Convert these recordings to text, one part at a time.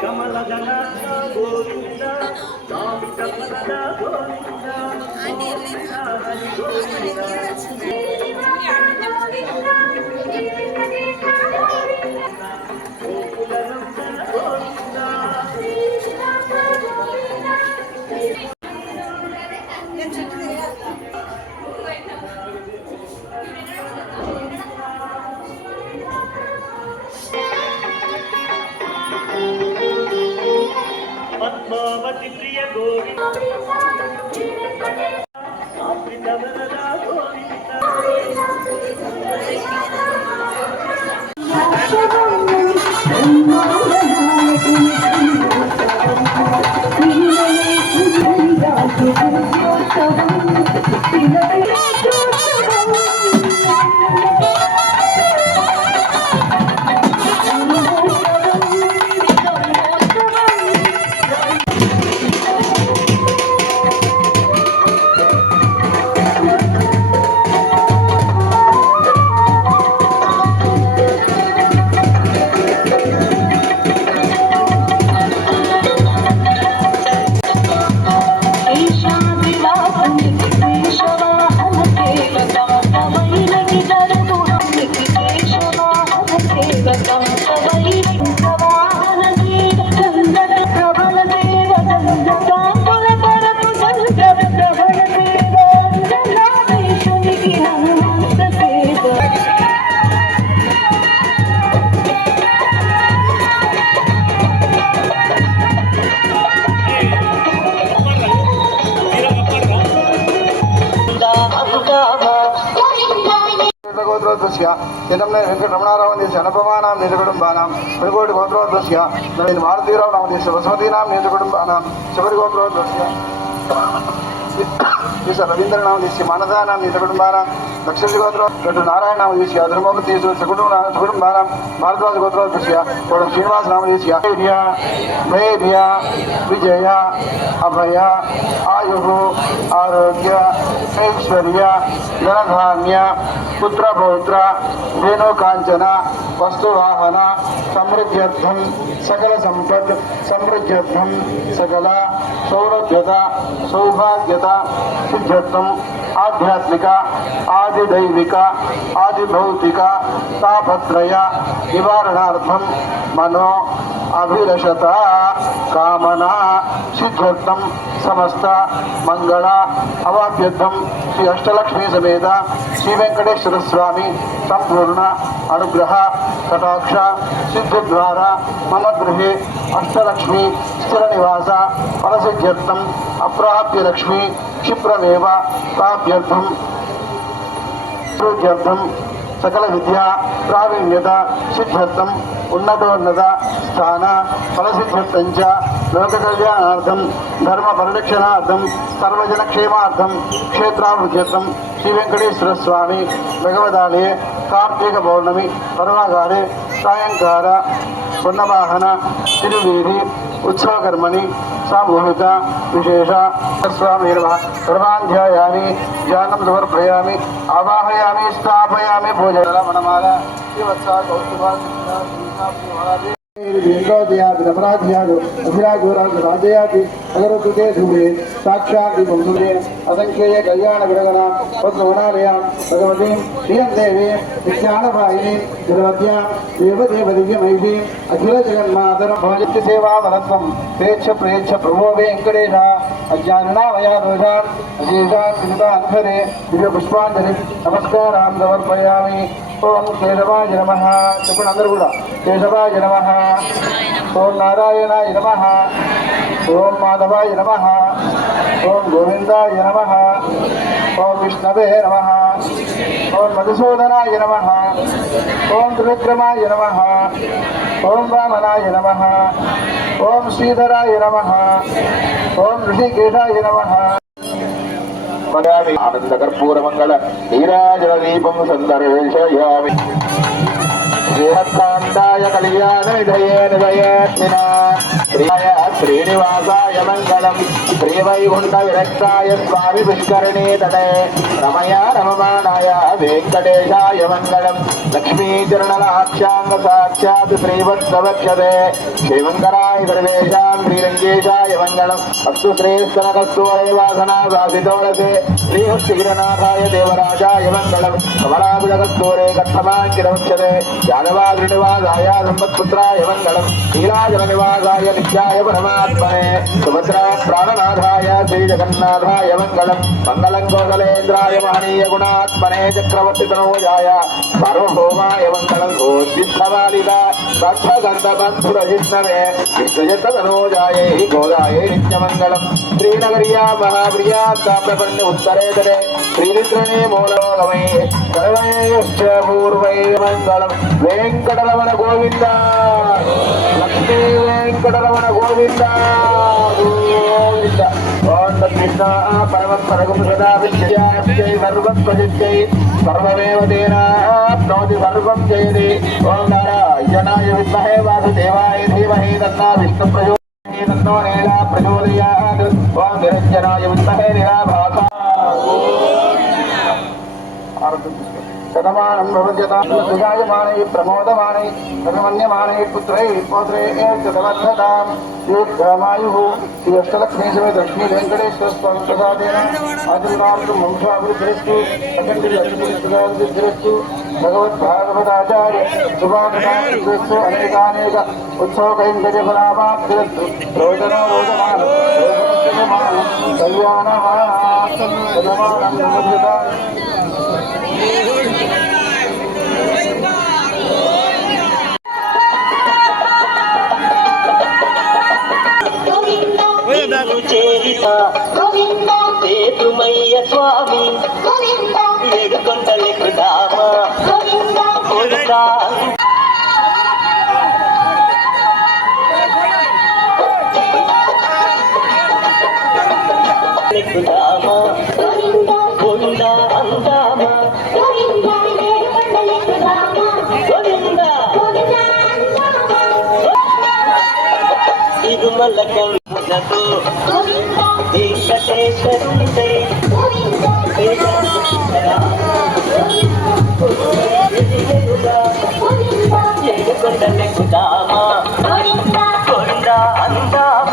కమల గణ గోవింద గోవింద హరి గోవింద పద్మావతి ప్రియ గోవింద వెంకటరమణారావు దేశ అనుపమానాం నిజకుటుంబానాం పులికోటి గోత్రోద్వస్య మారుతీరావు నామదేశ వసుమతీనాం నిజకుటుంబానాం శబరి గోత్రోద్వస్య రవీంద్రనామ దేశ మానసానాం నిజకుటుంబానాం దక్షిణ గోత్రం నారాయణ నామ దేశ ధర్మపతి సుకుటుంబానాం భారద్వాజ గోత్రోద్వస్య శ్రీనివాస నామ దేశ ధైర్య విజయ అభయ ఆయు ఆరోగ్య ఐశ్వర్య ధనధాన్య పుత్రపౌత్ర వేణుకాంచన వస్తువాహన సమృద్ధ్యర్థం సకల సంపద్ సమృద్ధ్యర్థం సకల సౌరభ్యత సౌభాగ్యత సిద్ధ్యర్థం ఆధ్యాత్మిక ఆదిదైవిక ఆదిభౌతిక తాపత్రయ నివారణార్థం మనో అభిలషత కామనా సిద్ధ్యర్థం సమస్త మంగళ అవాప్యర్థం శ్రీ అష్టలక్ష్మీ సమేత శ్రీ వెంకటేశ్వర స్వామి సంపూర్ణ అనుగ్రహ కటాక్ష సిద్ధి ద్వారా మమ గృహే అష్టలక్ష్మి స్థిర నివాస ఫలసిద్ధ్యర్థం అప్రాప్య లక్ష్మి క్షిప్రమేవ ప్రాప్యర్థం సకల విద్యా ప్రావీణ్యత సిద్ధ్యర్థం ఉన్నతోన్నత స్థాన ఫలసిద్ధ్యర్థం చ లోక కళ్యాణార్థం ధర్మ పరిరక్షణార్థం సర్వజనక్షేమార్థం క్షేత్రాభివృద్ధ్యర్థం శ్రీ వెంకటేశ్వర స్వామి భగవదాలయే కార్తీక పౌర్ణమి పర్వకాలే సాయంకాల పున్నవాహన తిరువీధి ఉత్సవకర్మణి సామూహిక విశేష స్వామి సర్వాధ్యాయాన్ని ధ్యానం సమర్పయామి ఆవాహయామి స్థాపయామి పూజల మనమాల రాజయాతి అగరతుతే శుభే సాక్షాత్ బంధుదే అసంఖ్యేయ కళ్యాణ విరగణ వద్గుణాలయాం భగవతి శ్రీయం దేవి విజ్ఞానవాహిని జగవత్యా దేవదేవ దివ్యమైవి అఖిల జగన్మాతరం భవజత్య సేవా బలత్వం ప్రేక్ష ప్రేక్ష ప్రభో వెంకటేశ అజ్ఞానినా వయా దోషాన్ అశేషాన్ వినుతాంతరే దివ్య పుష్పాంజలి నమస్కారాం సమర్పయామి ఓం కేశవాయ నమః చెప్పండి అందరూ కూడా కేశవాయ నమః ఓం నారాయణాయ నమః ఓం మాధవాయ నమః ఓం గోవిందాయ నమః ఓం విష్ణవే నమః ఓం మధుసూదనాయ నమః ఓం త్రివిక్రమాయ నమః ఓం వామనాయ నమః ఓం శ్రీధరాయ నమః ఓం ఋషికేశాయ నమః ఆనందకర్పూరమంగళ నీరాజన దీపం సందర్శయామి శ్రీహత్కాంతాయ కళ్యాణ నిధయే నిధయేత్మినా श्रीनिवासाय मंगलम श्रीवैकुंठ विरक्ताय स्वामी पुष्करणे तटे रमया रममानाय वेंकटेशाय मंगलम लक्ष्मीचरणलाक्षांग साक्षात् श्रीवत्सवक्षते श्रीमंगलाय सर्वेषां श्रीरंगेशाय मंगलम अस्तु श्रेष्ठनकस्तूरैवासना वासितोलसे श्रीहस्तिगिरनाथाय देवराजाय मंगलम कमलाभिलकस्तूरे कट्टमाङ्किरमुच्यते यादवाग्रनिवासाय सम्पत्पुत्राय मंगलम नीलाचलनिवासाय नित्याय परमात्मने सुभद्रा प्राणनाथाय श्रीजगन्नाथाय मंगलम मंगलं कौशलेन्द्राय महनीय गुणात्मने चक्रवर्ती तनोजाय सार्वभौमाय मंगलं घोषिष्ठमालिका भक्तगन्धबन्धुरजिष्णवे विष्णुजत तनोजाय गोदाय नित्यमंगलम श्रीनगरिया महाप्रिया ताम्रपर्णी उत्तरेतरे श्रीनिद्रणे मूलगमये सर्वैश्च पूर्वै मंगलम वेंकटरमण गोविंद लक्ष्मी वेंकटरमण गोविंद गोविंद ओम कृष्ण परमत्परगुं सदा विद्यायै सर्वस्वजित्यै सर्वमेव तेनाप्नोति सर्वं जयति ओम नारायणाय विद्महे वासुदेवाय धीमहि तन्नो विष्णुः प्रचोदयात् तन्नो नीला प्रचोदयात् ओम निरञ्जनाय विद्महे नीलाभासा शतमानं भवत्यताय प्रमोदमानै सर्वमन्यमानै पुत्रै पौत्रे शतवर्धतां दीर्घमायुः श्री अष्टलक्ष्मी समेत लक्ष्मी वेंकटेश्वर स्वामी प्रसादेन आदिर्नामकं वंशाभिवृद्धिरस्तु अखण्डविद्धिरस्तु भगवद्भागवताचार्य सुभाषितस्तु अनेकानेक उत्सवकैङ्कर्यफलामाप्तिरस्तु रोदनो रोदमानं कल्याणमानं भवत्यताय చేరిత పేతుమయ్య స్వామి ఏడుకొండలకు దామ గోవింద అందామ ఇరుమలకం వెంకటేశ్వరుండై ఏడుకొండలకు దామ కొండ అందామ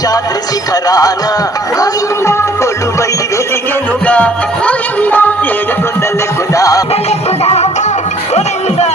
శేషాద్రి శిఖరాన కొలువై వెలిగెనుగా ఏడు కొండలెక్కుదా గోవిందా